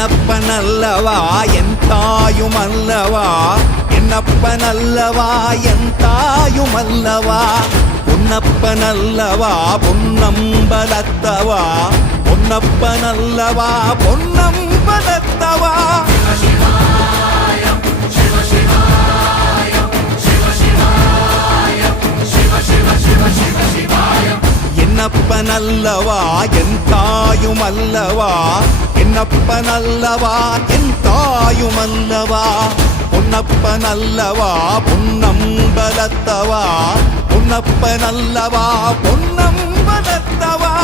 என்னப்பனல்லவா என் தாயுமல்லவா, என்னப்பனல்லவா என் தாயுமல்லவா, பொன்னப்பனல்லவா பொன்னம்பலத்தவா, பொன்னப்பனல்லவா பொன்னம்பலத்தவா. என்னப்பனல்லவா என் தாயுமல்லவா, என்னப்பனல்லவா என் தாயுமல்லவா, பொன்னப்பனல்லவா பொன்னம்பலத்தவா, பொன்னப்பனல்லவா பொன்னம்பலத்தவா.